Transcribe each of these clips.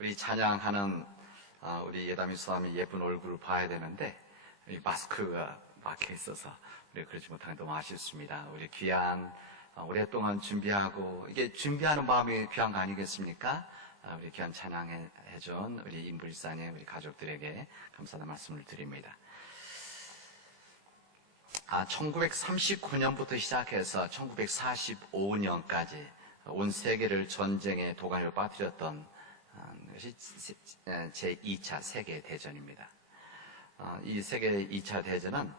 우리 찬양하는 아, 우리 예담이 수함이 예쁜 얼굴을 봐야 되는데 이 마스크가 막혀 있어서 우리 그러지 못한 게 너무 아쉽습니다. 우리 귀한 아, 오랫동안 준비하고 이게 준비하는 마음이 귀한 거 아니겠습니까? 아, 우리 귀한 찬양해 준 우리 인불산의 우리 가족들에게 감사의 말씀을 드립니다. 아, 1939년부터 시작해서 1945년까지 온 세계를 전쟁의 도가니로 빠뜨렸던 아, 것이 제2차 세계대전입니다. 아, 이 세계 2차 대전은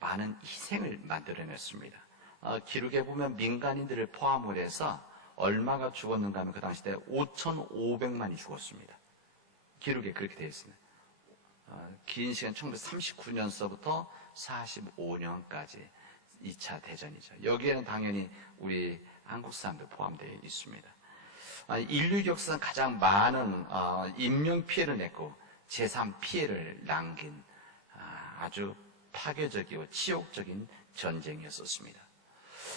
많은 희생을 만들어냈습니다. 어, 기록에 보면 민간인들을 포함을 해서 얼마가 죽었는가 하면 그 당시 때 5,500만이 죽었습니다. 기록에 그렇게 되어 있습니다. 어, 긴 시간 1939년서부터 45년까지 2차 대전이죠. 여기에는 당연히 우리 한국 사람도 포함되어 있습니다. 아, 인류 역사상 가장 많은 어, 인명 피해를 냈고 재산 피해를 남긴 아, 아주 파괴적이고 치욕적인 전쟁이었었습니다.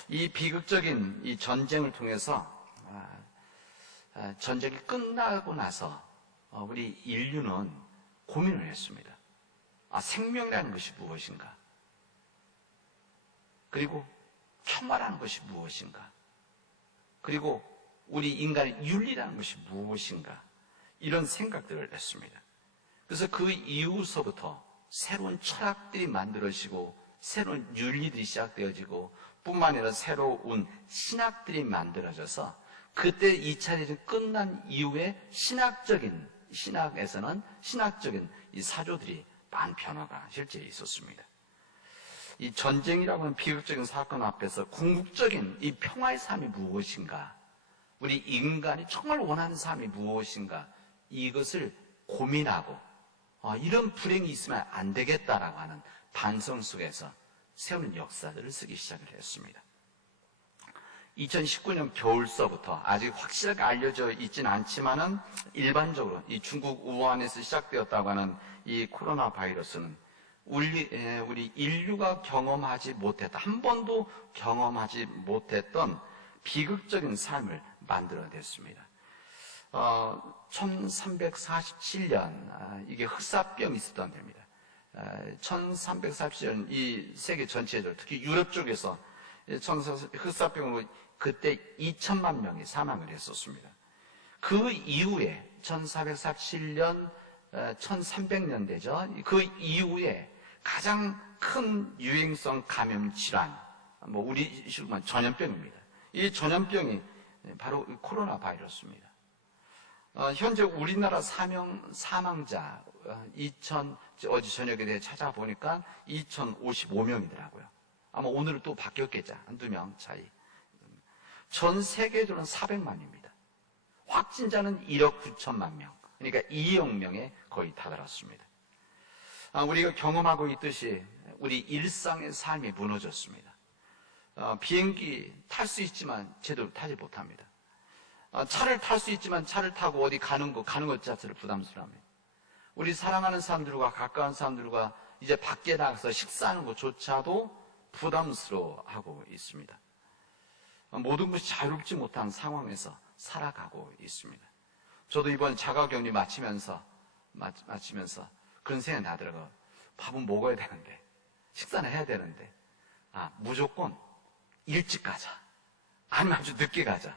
이 비극적인 이 전쟁을 통해서 아, 전쟁이 끝나고 나서 어, 우리 인류는 고민을 했습니다. 아, 생명이라는 것이 무엇인가? 그리고 평화라는 것이 무엇인가? 그리고 우리 인간의 윤리라는 것이 무엇인가? 이런 생각들을 했습니다. 그래서 그 이후서부터 새로운 철학들이 만들어지고 새로운 윤리들이 시작되어지고 뿐만 아니라 새로운 신학들이 만들어져서 그때 2차 대전 끝난 이후에 신학적인 신학에서는 신학적인 이 사조들이 변화가 실제 있었습니다. 이 전쟁이라고 하는 비극적인 사건 앞에서 궁극적인 이 평화의 삶이 무엇인가? 우리 인간이 정말 원하는 삶이 무엇인가? 이것을 고민하고 아, 이런 불행이 있으면 안 되겠다라고 하는 반성 속에서 세우는 역사들을 쓰기 시작을 했습니다. 2019년 겨울서부터 아직 확실하게 알려져 있지는 않지만은 일반적으로 이 중국 우한에서 시작되었다고 하는 이 코로나 바이러스는 우리, 우리 인류가 경험하지 못했다. 한 번도 경험하지 못했던 비극적인 삶을 만들어냈습니다. 어, 1347년, 아, 이게 흑사병이 있었던 때입니다. 1347년 이 세계 전체적으로 특히 유럽 쪽에서 흑사병으로 그때 2천만 명이 사망을 했었습니다. 그 이후에 1447년 1300년대죠. 그 이후에 가장 큰 유행성 감염 질환, 뭐 우리 식으로 전염병입니다. 이 전염병이 바로 코로나 바이러스입니다. 어, 현재 우리나라 사명 사망자 2천 어제 저녁에 대해 찾아보니까 2,055명이더라고요. 아마 오늘은 또 바뀌었겠죠. 한두 명 차이. 전 세계적으로는 400만입니다. 확진자는 1억 9천만 명. 그러니까 2억 명에 거의 다다랐습니다. 아, 우리가 경험하고 있듯이 우리 일상의 삶이 무너졌습니다. 어, 비행기 탈 수 있지만 제대로 타지 못합니다. 어, 차를 탈 수 있지만 차를 타고 어디 가는 거, 가는 것 자체를 부담스러워합니다. 우리 사랑하는 사람들과 가까운 사람들과 이제 밖에 나가서 식사하는 것조차도 부담스러워하고 있습니다. 모든 것이 자유롭지 못한 상황에서 살아가고 있습니다. 저도 이번 자가격리 마치면서 마치면서 그런 생각이 나더라고요. 밥은 먹어야 되는데 식사는 해야 되는데 아 무조건 일찍 가자. 아니면 아주 늦게 가자.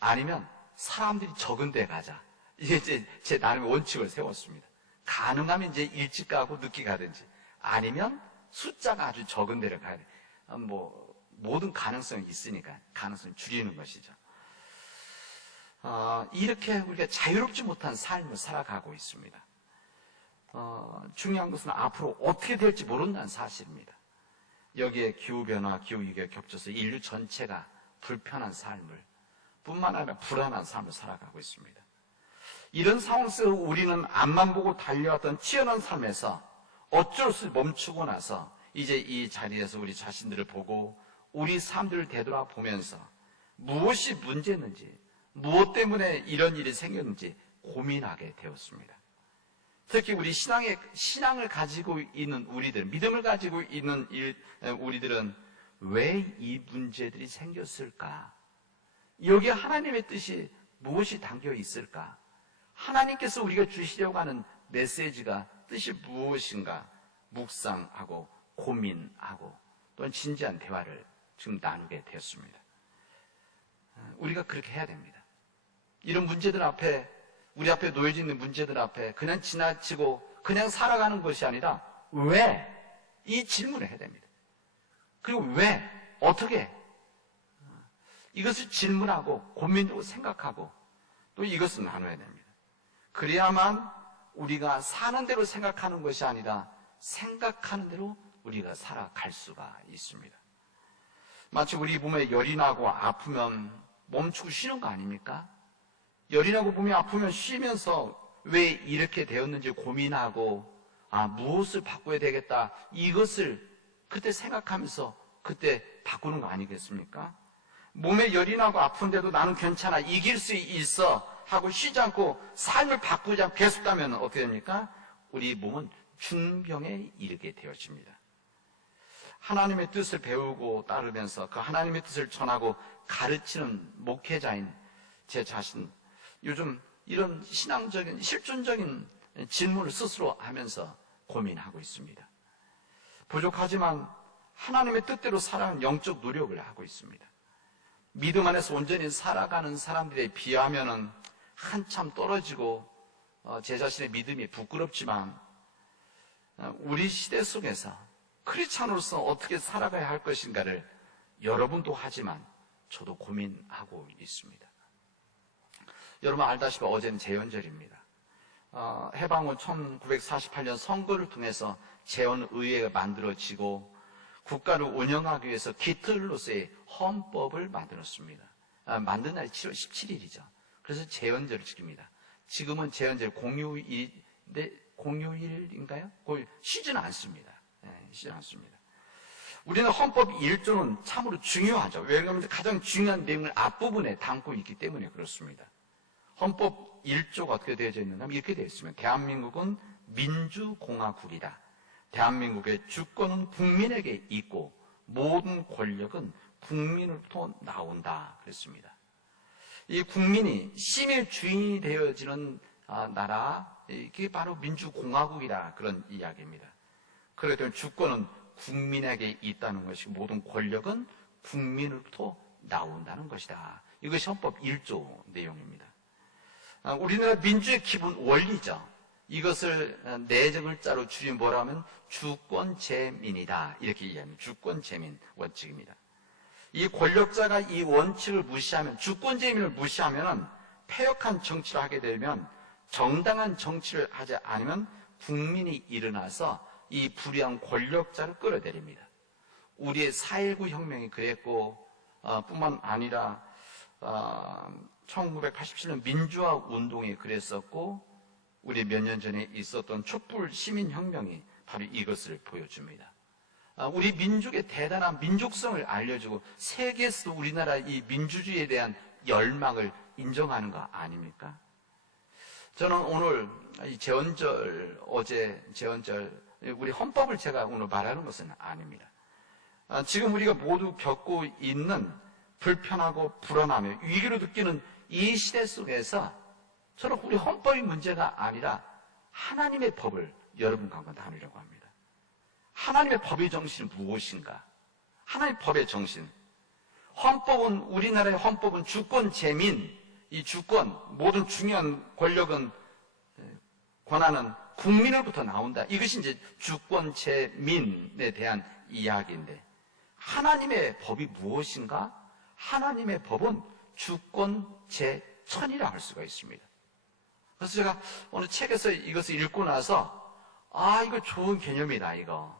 아니면 사람들이 적은 데 가자. 이게 이제 제 나름의 원칙을 세웠습니다. 가능하면 이제 일찍 가고 늦게 가든지 아니면 숫자가 아주 적은 데를 가야 돼. 아, 뭐 모든 가능성이 있으니까 가능성을 줄이는 것이죠. 어, 이렇게 우리가 자유롭지 못한 삶을 살아가고 있습니다. 어, 중요한 것은 앞으로 어떻게 될지 모른다는 사실입니다. 여기에 기후변화, 기후위기가 겹쳐서 인류 전체가 불편한 삶을 뿐만 아니라 불안한 삶을 살아가고 있습니다. 이런 상황 속에서 우리는 앞만 보고 달려왔던 치열한 삶에서 어쩔 수 없이 멈추고 나서 이제 이 자리에서 우리 자신들을 보고 우리 삶들을 되돌아보면서 무엇이 문제였는지, 무엇 때문에 이런 일이 생겼는지 고민하게 되었습니다. 특히 우리 신앙의, 신앙을 가지고 있는 우리들, 믿음을 가지고 있는 일, 우리들은 왜 이 문제들이 생겼을까? 여기에 하나님의 뜻이 무엇이 담겨 있을까? 하나님께서 우리가 주시려고 하는 메시지가 뜻이 무엇인가 묵상하고 고민하고 또는 진지한 대화를 지금 나누게 되었습니다. 우리가 그렇게 해야 됩니다. 이런 문제들 앞에 우리 앞에 놓여져 있는 문제들 앞에 그냥 지나치고 그냥 살아가는 것이 아니라 왜? 이 질문을 해야 됩니다. 그리고 왜? 어떻게? 이것을 질문하고 고민하고 생각하고 또 이것을 나눠야 됩니다. 그래야만 우리가 사는 대로 생각하는 것이 아니라 생각하는 대로 우리가 살아갈 수가 있습니다. 마치 우리 몸에 열이 나고 아프면 멈추고 쉬는 거 아닙니까? 열이 나고 몸이 아프면 쉬면서 왜 이렇게 되었는지 고민하고 아 무엇을 바꿔야 되겠다 이것을 그때 생각하면서 그때 바꾸는 거 아니겠습니까? 몸에 열이 나고 아픈데도 나는 괜찮아 이길 수 있어 하고 쉬지 않고 삶을 바꾸지 않고 계속 가면 어떻게 됩니까? 우리 몸은 중병에 이르게 되어집니다. 하나님의 뜻을 배우고 따르면서 그 하나님의 뜻을 전하고 가르치는 목회자인 제 자신 요즘 이런 신앙적인 실존적인 질문을 스스로 하면서 고민하고 있습니다. 부족하지만 하나님의 뜻대로 살아가는 영적 노력을 하고 있습니다. 믿음 안에서 온전히 살아가는 사람들에 비하면은 한참 떨어지고 어, 제 자신의 믿음이 부끄럽지만 어, 우리 시대 속에서 크리스찬으로서 어떻게 살아가야 할 것인가를 여러분도 하지만 저도 고민하고 있습니다. 여러분 알다시피 어제는 재연절입니다. 어, 해방 후 1948년 선거를 통해서 재헌의회가 만들어지고 국가를 운영하기 위해서 기틀로서의 헌법을 만들었습니다. 아, 만든 날이 7월 17일이죠. 그래서 재연절을 지킵니다. 지금은 재연절 공휴일인데 공휴일인가요? 쉬지는 않습니다. 네, 쉬지 않습니다. 우리는 헌법 1조는 참으로 중요하죠. 왜냐하면 가장 중요한 내용을 앞부분에 담고 있기 때문에 그렇습니다. 헌법 1조가 어떻게 되어져 있는가 하면 이렇게 되어 있습니다. 대한민국은 민주공화국이다. 대한민국의 주권은 국민에게 있고 모든 권력은 국민으로부터 나온다. 그랬습니다. 이 국민이 심의 주인이 되어지는 아, 나라, 이게 바로 민주공화국이다. 그런 이야기입니다. 때문에 주권은 국민에게 있다는 것이고 모든 권력은 국민으로부터 나온다는 것이다. 이것이 헌법 1조 내용입니다. 아, 우리나라 민주의 기본 원리죠. 이것을 네 글자로 줄인 뭐라면 주권재민이다. 이렇게 이해합니다. 주권재민 원칙입니다. 이 권력자가 이 원칙을 무시하면 주권재민을 무시하면 폐역한 정치를 하게 되면 정당한 정치를 하지 않으면 국민이 일어나서 이 불의한 권력자를 끌어내립니다. 우리의 4.19 혁명이 그랬고 어, 뿐만 아니라 어, 1987년 민주화 운동이 그랬었고 우리 몇 년 전에 있었던 촛불 시민혁명이 바로 이것을 보여줍니다. 아, 우리 민족의 대단한 민족성을 알려주고 세계에서도 우리나라 이 민주주의에 대한 열망을 인정하는 거 아닙니까? 저는 오늘 재헌절 어제 재헌절 우리 헌법을 제가 오늘 말하는 것은 아닙니다. 아, 지금 우리가 모두 겪고 있는 불편하고 불안하며 위기로 느끼는 이 시대 속에서 저는 우리 헌법이 문제가 아니라 하나님의 법을 여러분과 한번 나누려고 합니다. 하나님의 법의 정신은 무엇인가? 하나님의 법의 정신. 헌법은, 우리나라의 헌법은 주권 재민, 이 주권, 모든 중요한 권력은, 권한은 국민으로부터 나온다. 이것이 이제 주권 재민에 대한 이야기인데, 하나님의 법이 무엇인가? 하나님의 법은 주권 제천이라 할 수가 있습니다. 그래서 제가 어느 책에서 이것을 읽고 나서 아 이거 좋은 개념이다 이거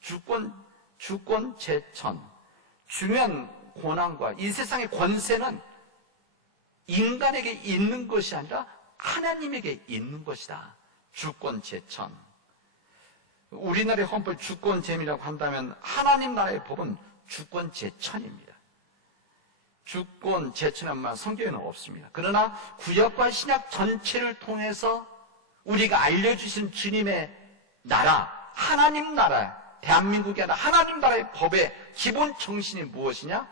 주권 주권 제천 중요한 고난과 이 세상의 권세는 인간에게 있는 것이 아니라 하나님에게 있는 것이다. 주권 제천. 우리나라의 헌법 주권 제이라고 한다면 하나님 나라의 법은 주권 제천입니다. 주권, 제천한만 성경에는 없습니다. 그러나 구약과 신약 전체를 통해서 우리가 알려주신 주님의 나라, 하나님 나라, 대한민국이 아니라 하나님 나라의 법의 기본 정신이 무엇이냐?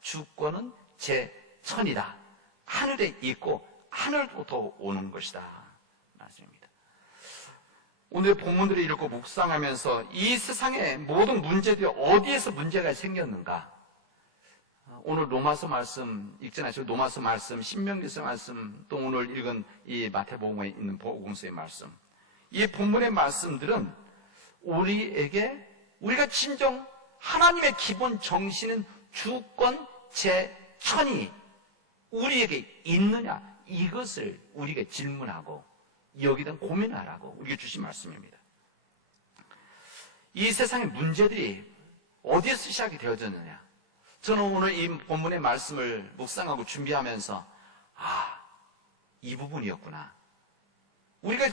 주권은 제 천이다. 하늘에 있고 하늘부터 오는 것이다. 말씀입니다. 오늘 본문들을 읽고 묵상하면서 이 세상의 모든 문제들이 어디에서 문제가 생겼는가? 오늘 로마서 말씀 읽잖아요. 로마서 말씀, 신명기서 말씀, 또 오늘 읽은 이 마태복음에 있는 복음서의 말씀. 이 본문의 말씀들은 우리에게 우리가 진정 하나님의 기본 정신은 주권 제천이 우리에게 있느냐 이것을 우리에게 질문하고 여기든 고민하라고 우리에게 주신 말씀입니다. 이 세상의 문제들이 어디에서 시작이 되어졌느냐? 저는 오늘 이 본문의 말씀을 묵상하고 준비하면서 아, 이 부분이었구나. 우리가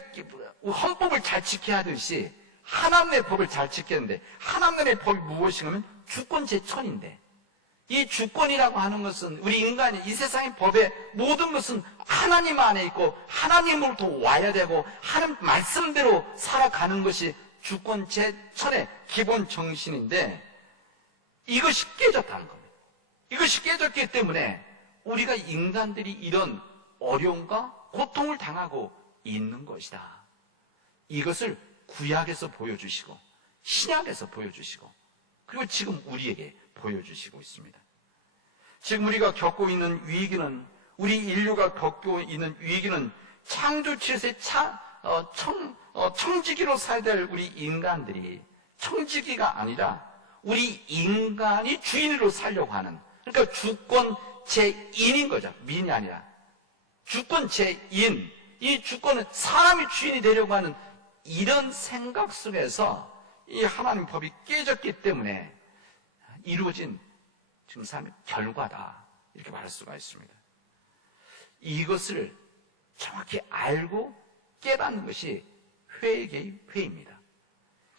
헌법을 잘 지켜야 하듯이 하나님의 법을 잘 지켰는데 하나님의 법이 무엇이냐면 주권 제천인데 이 주권이라고 하는 것은 우리 인간이 이 세상의 법의 모든 것은 하나님 안에 있고 하나님으로부터 와야 되고 하나님 말씀대로 살아가는 것이 주권 제천의 기본 정신인데 이것이 깨졌다는 겁니다. 이것이 깨졌기 때문에 우리가 인간들이 이런 어려움과 고통을 당하고 있는 것이다. 이것을 구약에서 보여주시고 신약에서 보여주시고 그리고 지금 우리에게 보여주시고 있습니다. 지금 우리가 겪고 있는 위기는 우리 인류가 겪고 있는 위기는 창조 치에서의 어, 청, 어, 청지기로 살야 될 우리 인간들이 청지기가 아니라 우리 인간이 주인으로 살려고 하는 그러니까 주권 제인인 거죠. 민이 아니라 주권 제인 이 주권은 사람이 주인이 되려고 하는 이런 생각 속에서 이 하나님 법이 깨졌기 때문에 이루어진 삶의 결과다. 이렇게 말할 수가 있습니다. 이것을 정확히 알고 깨닫는 것이 회개의 회입니다.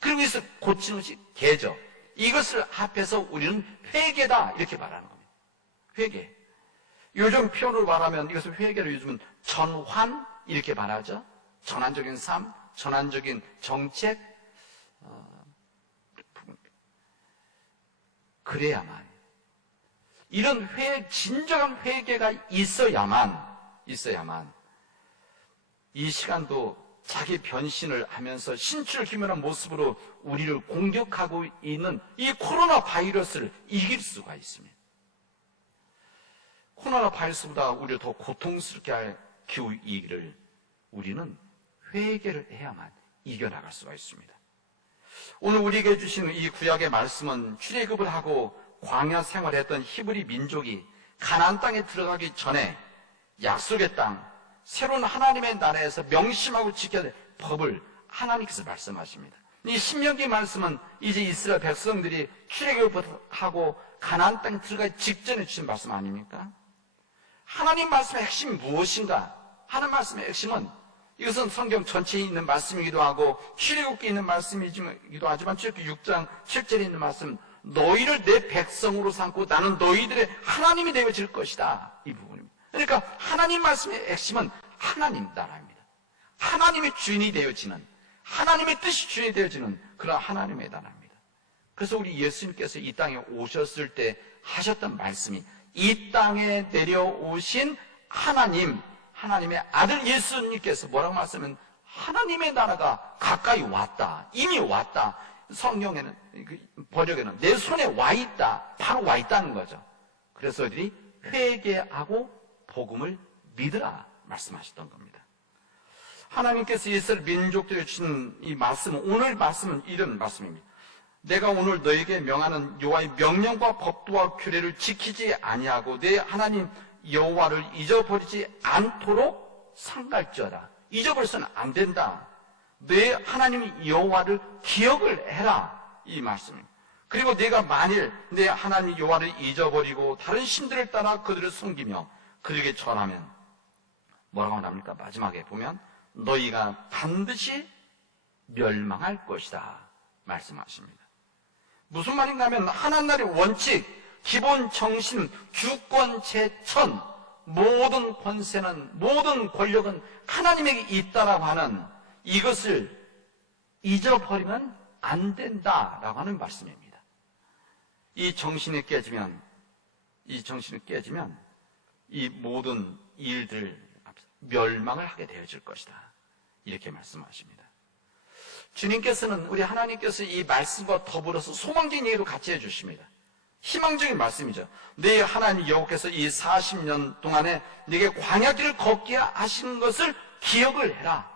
그리고 이것을 고치는 것이 개죠. 이것을 합해서 우리는 회개다. 이렇게 말하는 겁니다. 회개. 요즘 표현으로 말하면 이것을 회개를 요즘은 전환 이렇게 말하죠. 전환적인 삶, 전환적인 정책, 어, 그래야만 이런 회 진정한 회개가 있어야만 있어야만 이 시간도 자기 변신을 하면서 신출을 기면한 모습으로 우리를 공격하고 있는 이 코로나 바이러스를 이길 수가 있습니다. 코로나 바이러스보다 우리를 더 고통스럽게 할 기후 위기를 우리는 회개를 해야만 이겨나갈 수가 있습니다. 오늘 우리에게 주신 이 구약의 말씀은 출애굽을 하고 광야 생활했던 히브리 민족이 가나안 땅에 들어가기 전에 약속의 땅, 새로운 하나님의 나라에서 명심하고 지켜야 될 법을 하나님께서 말씀하십니다. 이 신명기 말씀은 이제 이스라엘 백성들이 출애굽하고 가나안 땅에 들어가기 직전에 주신 말씀 아닙니까? 하나님 말씀의 핵심이 무엇인가? 하나님 말씀의 핵심은 이것은 성경 전체에 있는 말씀이기도 하고 출애굽기에 있는 말씀이기도 하지만 출애굽기 6장 7절에 있는 말씀 너희를 내 백성으로 삼고 나는 너희들의 하나님이 되어질 것이다. 이 부분입니다. 그러니까 하나님 말씀의 핵심은 하나님 나라입니다. 하나님의 주인이 되어지는 하나님의 뜻이 주인이 되어지는 그런 하나님의 나라입니다. 그래서 우리 예수님께서 이 땅에 오셨을 때 하셨던 말씀이 이 땅에 내려오신 하나님 하나님의 아들 예수님께서 뭐라고 말씀하면 하나님의 나라가 가까이 왔다. 이미 왔다. 성경에는 그 번역에는 내 손에 와 있다. 바로 와 있다는 거죠. 그래서 이들이 회개하고 복음을 믿으라 말씀하셨던 겁니다. 하나님께서 이스라엘 민족들에 주신 이 말씀, 오늘 말씀은 이런 말씀입니다. 내가 오늘 너에게 명하는 여호와의 명령과 법도와 규례를 지키지 아니하고 내 하나님 여호와를 잊어버리지 않도록 상갈지어다. 잊어버려서는 안 된다. 내 하나님 여호와를 기억을 해라. 이 말씀입니다. 그리고 내가 만일 내 하나님 여호와를 잊어버리고 다른 신들을 따라 그들을 숨기며 그들에게 전하면 뭐라고 합니까? 마지막에 보면 너희가 반드시 멸망할 것이다. 말씀하십니다. 무슨 말인가 하면 하나님 나라의 원칙, 기본 정신, 주권, 제천, 모든 권세는, 모든 권력은 하나님에게 있다라고 하는 이것을 잊어버리면 안 된다라고 하는 말씀입니다. 이 정신이 깨지면, 이 정신이 깨지면 이 모든 일들, 멸망을 하게 되어질 것이다. 이렇게 말씀하십니다. 주님께서는 우리 하나님께서 이 말씀과 더불어서 소망적인 얘기도 같이 해주십니다. 희망적인 말씀이죠. 내 하나님 여호께서 이 40년 동안에 네게 광야길을 걷게 하시는 것을 기억을 해라.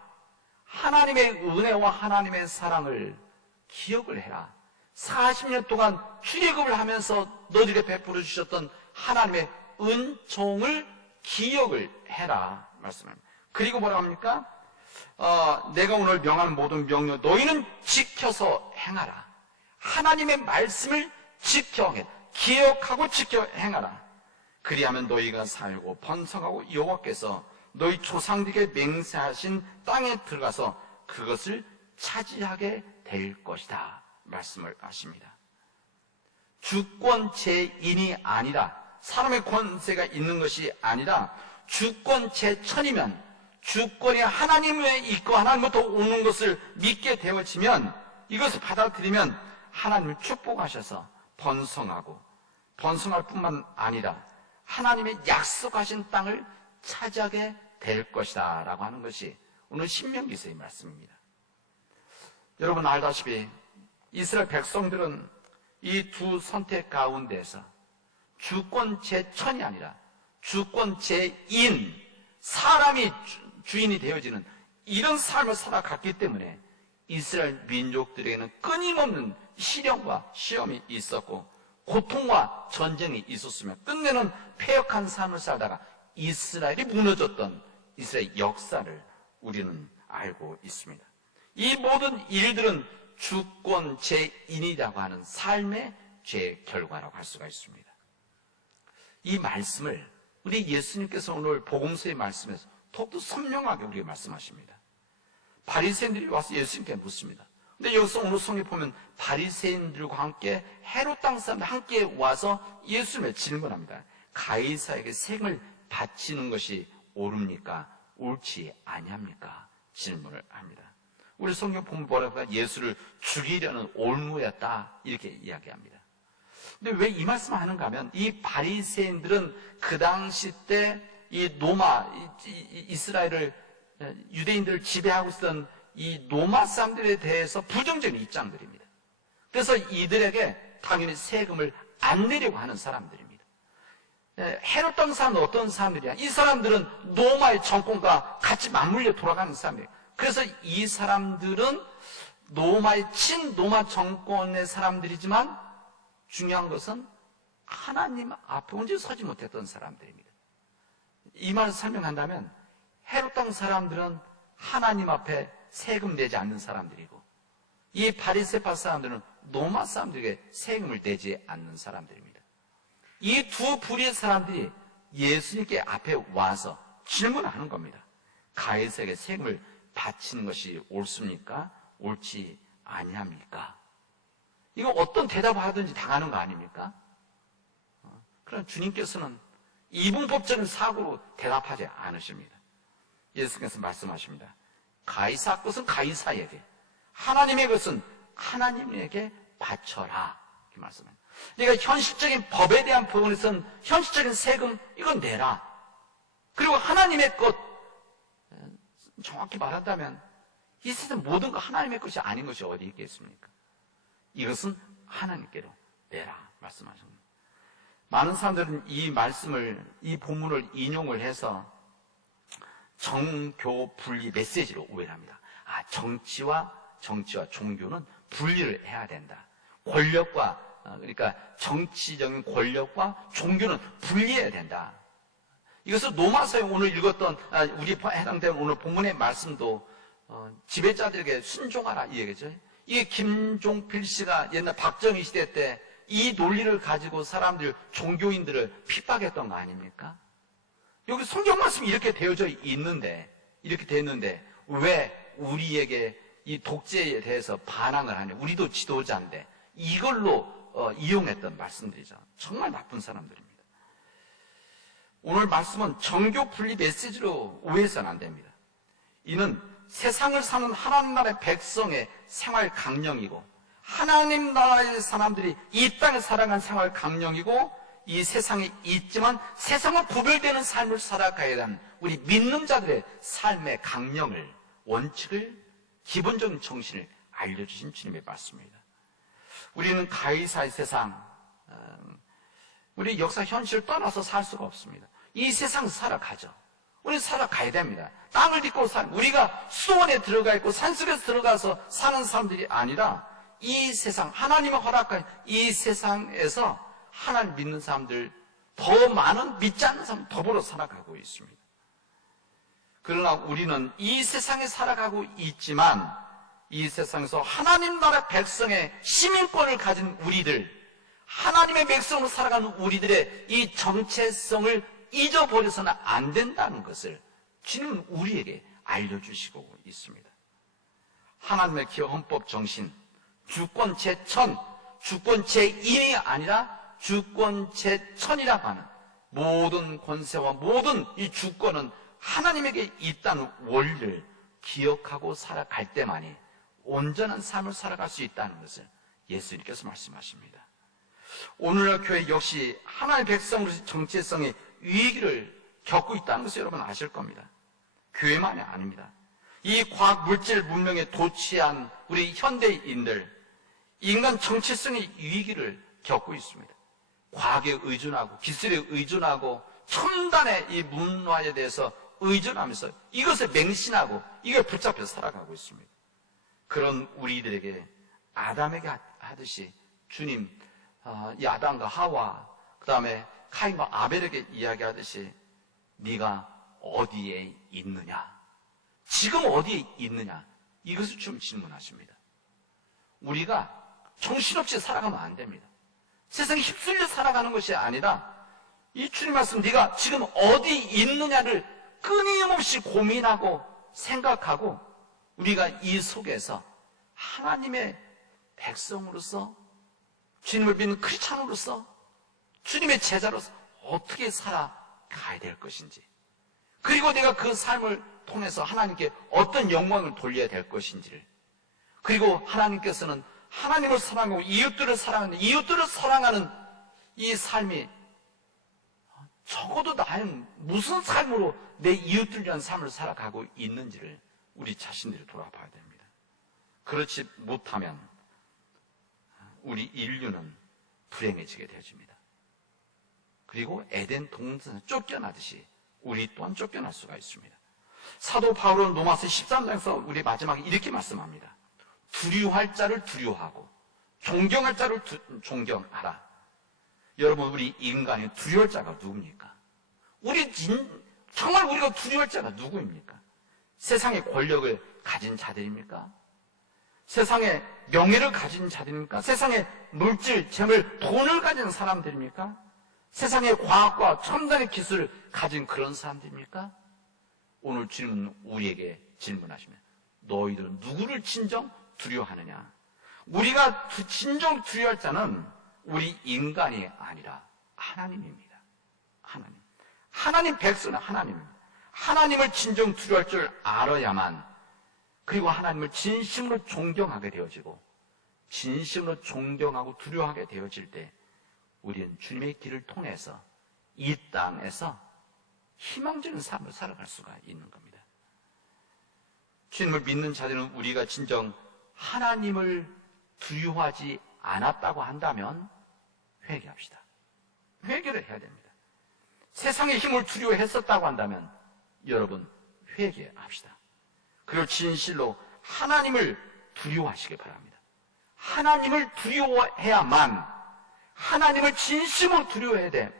하나님의 은혜와 하나님의 사랑을 기억을 해라. 40년 동안 출애굽을 하면서 너들에게 베풀어 주셨던 하나님의 은총을 기억을 해라 말씀합니다. 그리고 뭐라 합니까? 어, 내가 오늘 명하는 모든 명령 너희는 지켜서 행하라. 하나님의 말씀을 지켜 행 기억하고 지켜 행하라. 그리하면 너희가 살고 번성하고 여호와께서 너희 조상들에게 맹세하신 땅에 들어가서 그것을 차지하게 될 것이다. 말씀을 하십니다. 주권 제인이 아니라 사람의 권세가 있는 것이 아니라 주권 제천이면 주권이 하나님 에 있고 하나님부터 오는 것을 믿게 되어지면 이것을 받아들이면 하나님을 축복하셔서 번성하고 번성할 뿐만 아니라 하나님의 약속하신 땅을 차지하게 될 것이다 라고 하는 것이 오늘 신명기서의 말씀입니다. 여러분 알다시피 이스라엘 백성들은 이 두 선택 가운데서 주권 제천이 아니라 주권 제인 사람이 주, 인이 되어지는 이런 삶을 살아갔기 때문에 이스라엘 민족들에게는 끊임없는 시련과 시험이 있었고 고통과 전쟁이 있었으며 끝내는 폐역한 삶을 살다가 이스라엘이 무너졌던 이스라엘 역사를 우리는 알고 있습니다. 이 모든 일들은 주권 제인이라고 하는 삶의 죄 결과라고 할 수가 있습니다. 이 말씀을 우리 예수님께서 오늘 복음서의 말씀에서 더욱더 선명하게 우리에게 말씀하십니다. 바리새인들이 와서 예수님께 묻습니다. 근데 여기서 오늘 성에 보면 바리새인들과 함께 헤롯 땅 사람들 함께 와서 예수님을 질문합니다. 가이사에게 생을 바치는 것이 옳습니까? 옳지 아니합니까? 질문을 합니다. 우리 성경 보면 뭐라고 예수를 죽이려는 올무였다 이렇게 이야기합니다. 근데 왜 이 말씀을 하는가 하면 이 바리새인들은 그 당시 때 이 노마 이스라엘을 유대인들을 지배하고 있었던 이 노마 사람들에 대해서 부정적인 입장들입니다. 그래서 이들에게 당연히 세금을 안 내려고 하는 사람들입니다. 헤롯 땅 사람은 어떤 사람들이야? 이 사람들은 노마의 정권과 같이 맞물려 돌아가는 사람이에요. 그래서 이 사람들은 노마의 친 노마 정권의 사람들이지만 중요한 것은 하나님 앞에 온전히 서지 못했던 사람들입니다. 이 말을 설명한다면 헤롯 땅 사람들은 하나님 앞에 세금 내지 않는 사람들이고 이 바리세파 사람들은 노마 사람들에게 세금을 내지 않는 사람들입니다. 이 두 부류의 사람들이 예수님께 앞에 와서 질문하는 겁니다. 가해석에 세금을 바치는 것이 옳습니까? 옳지 아니합니까? 이거 어떤 대답을 하든지 당하는 거 아닙니까? 어, 그럼 주님께서는 이분법적인 사고로 대답하지 않으십니다. 예수께서 말씀하십니다. 가이사 것은 가이사에게, 하나님의 것은 하나님에게 바쳐라. 이렇게 말씀합니다. 그러니까 현실적인 법에 대한 부분에서는 현실적인 세금 이건 내라. 그리고 하나님의 것 정확히 말한다면 이 세상 모든 거 하나님의 것이 아닌 것이 어디 있겠습니까? 이것은 하나님께로 내라 말씀하십니다. 많은 사람들은 이 말씀을 이 본문을 인용을 해서 정교 분리 메시지로 오해를 합니다. 아 정치와 정치와 종교는 분리를 해야 된다. 권력과 어, 그러니까 정치적인 권력과 종교는 분리해야 된다. 이것을 노마서에 오늘 읽었던 아, 우리 해당되는 오늘 본문의 말씀도 어, 지배자들에게 순종하라 이 얘기죠. 이게 김종필 씨가 옛날 박정희 시대 때 이 논리를 가지고 사람들 종교인들을 핍박했던 거 아닙니까? 여기 성경 말씀이 이렇게 되어져 있는데 이렇게 됐는데 왜 우리에게 이 독재에 대해서 반항을 하냐? 우리도 지도자인데 이걸로 어, 이용했던 말씀들이죠. 정말 나쁜 사람들입니다. 오늘 말씀은 정교 분리 메시지로 오해해서는 안 됩니다. 이는 세상을 사는 하나님 나라의 백성의 생활 강령이고 하나님 나라의 사람들이 이 땅을 살아간 생활 강령이고 이 세상에 있지만 세상과 구별되는 삶을 살아가야 하는 우리 믿는 자들의 삶의 강령을 원칙을 기본적인 정신을 알려주신 주님의 말씀입니다. 우리는 가이사의 세상, 음, 우리 역사 현실을 떠나서 살 수가 없습니다. 이 세상 살아가죠. 우리 살아가야 됩니다. 땅을 딛고 살, 우리가 수원에 들어가 있고 산속에서 들어가서 사는 사람들이 아니라 이 세상, 하나님의 허락한 이 세상에서 하나님 믿는 사람들, 더 많은 믿지 않는 사람 더불어 살아가고 있습니다. 그러나 우리는 이 세상에 살아가고 있지만 이 세상에서 하나님 나라 백성의 시민권을 가진 우리들, 하나님의 백성으로 살아가는 우리들의 이 정체성을 잊어버려서는 안 된다는 것을 주님은 우리에게 알려주시고 있습니다. 하나님의 기업 헌법 정신, 주권 제천, 주권 제인이 아니라 주권 제천이라고 하는 모든 권세와 모든 이 주권은 하나님에게 있다는 원리를 기억하고 살아갈 때만이 온전한 삶을 살아갈 수 있다는 것을 예수님께서 말씀하십니다. 오늘날 교회 역시 하나님의 백성으로서 정체성의 위기를 겪고 있다는 것을 여러분 아실 겁니다. 교회만이 아닙니다. 이 과학 물질 문명에 도취한 우리 현대인들 인간 정체성의 위기를 겪고 있습니다. 과학에 의존하고 기술에 의존하고 첨단의 이 문화에 대해서 의존하면서 이것에 맹신하고 이게 붙잡혀 살아가고 있습니다. 그런 우리들에게 아담에게 하듯이 주님 어, 이 아담과 하와 그 다음에 카인과 아벨에게 이야기하듯이 네가 어디에 있느냐 지금 어디에 있느냐 이것을 좀 질문하십니다. 우리가 정신없이 살아가면 안 됩니다. 세상에 휩쓸려 살아가는 것이 아니라 이 주님 말씀 네가 지금 어디 있느냐를 끊임없이 고민하고 생각하고 우리가 이 속에서 하나님의 백성으로서 주님을 믿는 크리스찬으로서 주님의 제자로서 어떻게 살아가야 될 것인지 그리고 내가 그 삶을 통해서 하나님께 어떤 영광을 돌려야 될 것인지를 그리고 하나님께서는 하나님을 사랑하고 이웃들을 사랑하는 이웃들을 사랑하는 이 삶이 적어도 나는 무슨 삶으로 내 이웃들 위한 삶을 살아가고 있는지를 우리 자신들이 돌아봐야 됩니다. 그렇지 못하면 우리 인류는 불행해지게 되어집니다. 그리고 에덴 동산에 쫓겨나듯이 우리 또한 쫓겨날 수가 있습니다. 사도 바울은 로마서 13장에서 우리 마지막에 이렇게 말씀합니다. 두려워할 자를 두려워하고 존경할 자를 두, 존경하라. 여러분 우리 인간이 두려울 자가 누굽니까? 우리 인, 정말 우리가 두려울 자가 누구입니까? 세상의 권력을 가진 자들입니까? 세상의 명예를 가진 자들입니까? 세상의 물질, 재물, 돈을 가진 사람들입니까? 세상의 과학과 첨단의 기술을 가진 그런 사람들입니까? 오늘 주님은 우리에게 질문하시면 너희들은 누구를 진정 두려워하느냐? 우리가 진정 두려워할 자는 우리 인간이 아니라 하나님입니다. 하나님. 하나님 백성은 하나님입니다. 하나님을 진정 두려워할 줄 알아야만 그리고 하나님을 진심으로 존경하게 되어지고 진심으로 존경하고 두려워하게 되어질 때 우리는 주님의 길을 통해서 이 땅에서 희망적인 삶을 살아갈 수가 있는 겁니다. 주님을 믿는 자들은 우리가 진정 하나님을 두려워하지 않았다고 한다면 회개합시다. 회개를 해야 됩니다. 세상의 힘을 두려워했었다고 한다면 여러분 회개합시다. 그리고 진실로 하나님을 두려워하시기 바랍니다. 하나님을 두려워해야만 하나님을 진심으로 두려워해야 돼.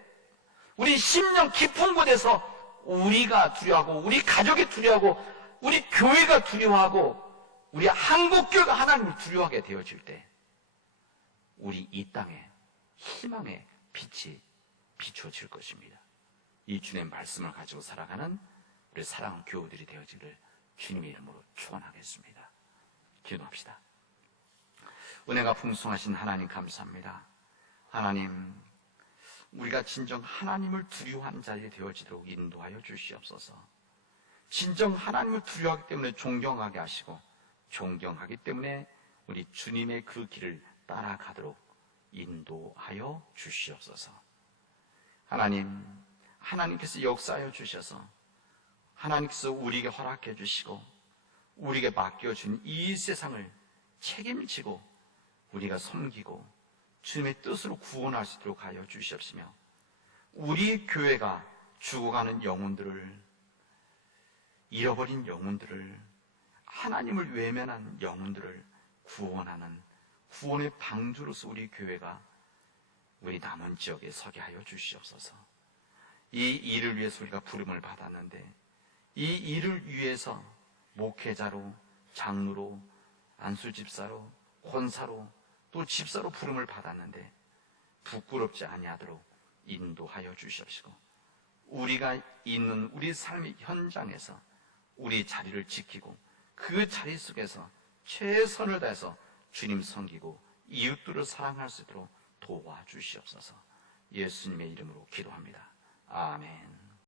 우리 심령 깊은 곳에서 우리가 두려워하고 우리 가족이 두려워하고 우리 교회가 두려워하고 우리 한국 교회가 하나님을 두려워하게 되어질 때 우리 이 땅에 희망의 빛이 비춰질 것입니다. 이 주님의 말씀을 가지고 살아가는 우리 사랑하는 교우들이 되어지를 주님의 이름으로 축원하겠습니다. 기도합시다. 은혜가 풍성하신 하나님 감사합니다. 하나님, 우리가 진정 하나님을 두려워하는 자리에 되어지도록 인도하여 주시옵소서. 진정 하나님을 두려워하기 때문에 존경하게 하시고 존경하기 때문에 우리 주님의 그 길을 따라가도록 인도하여 주시옵소서. 하나님, 하나님께서 역사하여 주셔서 하나님께서 우리에게 허락해 주시고 우리에게 맡겨준 이 세상을 책임지고 우리가 섬기고 주님의 뜻으로 구원할 수 있도록 하여 주시옵시며 우리 교회가 죽어가는 영혼들을 잃어버린 영혼들을 하나님을 외면한 영혼들을 구원하는 구원의 방주로서 우리 교회가 우리 남은 지역에 서게 하여 주시옵소서. 이 일을 위해서 우리가 부름을 받았는데 이 일을 위해서 목회자로 장로로 안수 집사로 권사로 또 집사로 부름을 받았는데 부끄럽지 아니하도록 인도하여 주시옵시고 우리가 있는 우리 삶의 현장에서 우리 자리를 지키고 그 자리 속에서 최선을 다해서 주님 섬기고 이웃들을 사랑할 수 있도록 도와주시옵소서 예수님의 이름으로 기도합니다. 아멘.